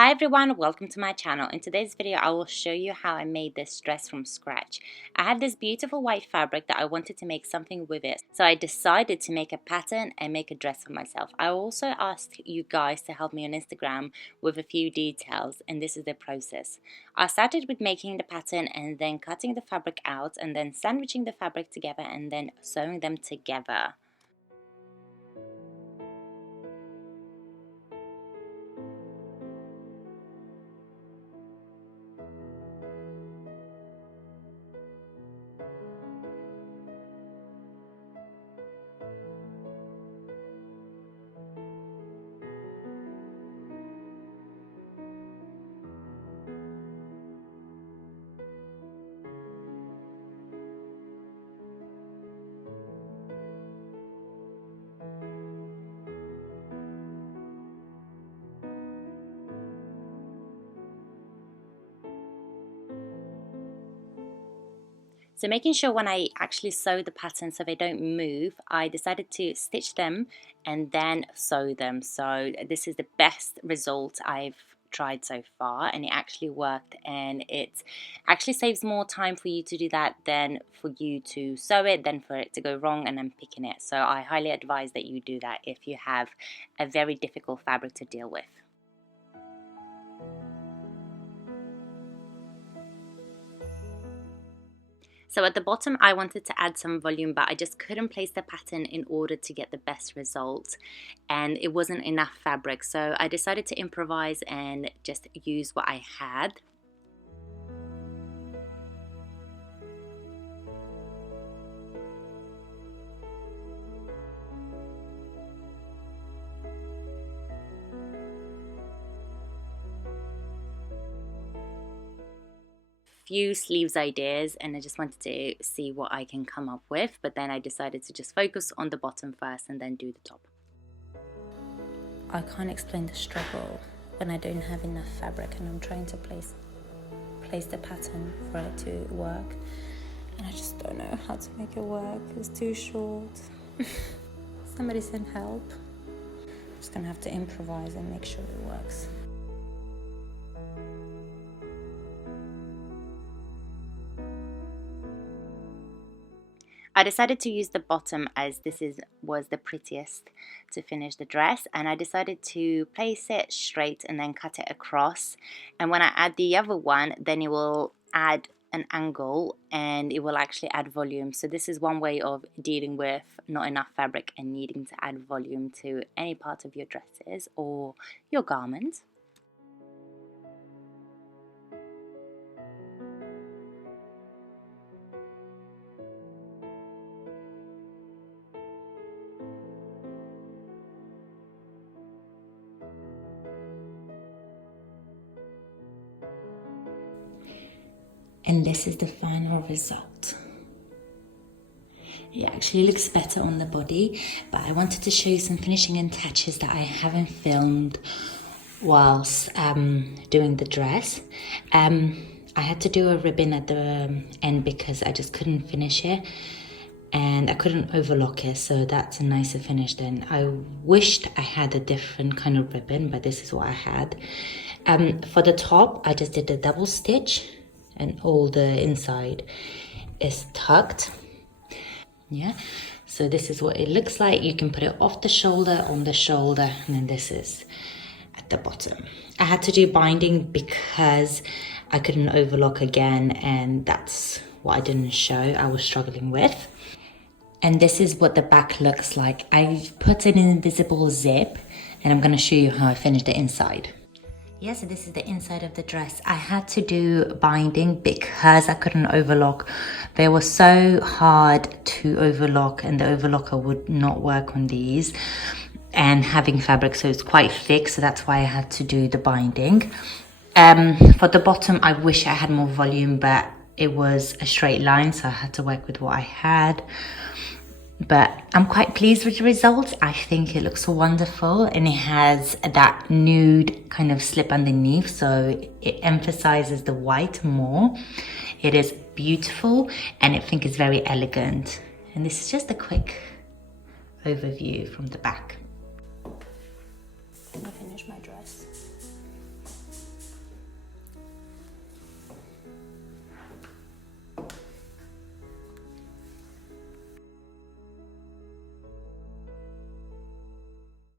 Hi everyone, welcome to my channel. In today's video I will show you how I made this dress from scratch. I had this beautiful white fabric that I wanted to make something with it, so I decided to make a pattern and make a dress for myself. I also asked you guys to help me on Instagram with a few details, and this is the process. I started with making the pattern and then cutting the fabric out and then sandwiching the fabric together and then sewing them together. So making sure when I actually sew the pattern so they don't move, I decided to stitch them and then sew them. So this is the best result I've tried so far, and it actually worked, and it actually saves more time for you to do that than for you to sew it, than for it to go wrong and then picking it. So I highly advise that you do that if you have a very difficult fabric to deal with. So at the bottom I wanted to add some volume, but I just couldn't place the pattern in order to get the best result, and it wasn't enough fabric, so I decided to improvise and just use what I had. Few sleeves ideas, and I just wanted to see what I can come up with, but then I decided to just focus on the bottom first and then do the top. I can't explain the struggle when I don't have enough fabric and I'm trying to place the pattern for it to work, and I just don't know how to make it work. It's too short. Somebody send help. I'm just gonna have to improvise and make sure it works. I decided to use the bottom as this was the prettiest to finish the dress, and I decided to place it straight and then cut it across, and when I add the other one then it will add an angle and it will actually add volume. So this is one way of dealing with not enough fabric and needing to add volume to any part of your dresses or your garments. And this is the final result. It actually looks better on the body, but I wanted to show you some finishing and touches that I haven't filmed whilst doing the dress. I had to do a ribbon at the end because I just couldn't finish it and I couldn't overlock it, so that's a nicer finish then. I wished I had a different kind of ribbon, but this is what I had. For the top I just did a double stitch and all the inside is tucked. Yeah, so this is what it looks like. You can put it off the shoulder, on the shoulder, and then this is at the bottom. I had to do binding because I couldn't overlock again, and that's what I didn't show, I was struggling with. And this is what the back looks like. I put an invisible zip, and I'm going to show you how I finished the inside. Yeah, so this is the inside of the dress. I had to do binding because I couldn't overlock. They were so hard to overlock, and the overlocker would not work on these. And having fabric, so it's quite thick, so that's why I had to do the binding. For the bottom, I wish I had more volume, but it was a straight line, so I had to work with what I had. But I'm quite pleased with the results. I think it looks wonderful, and it has that nude kind of slip underneath, so it emphasizes the white more. It is beautiful, and I think it's very elegant. And this is just a quick overview from the back. I finished my dress.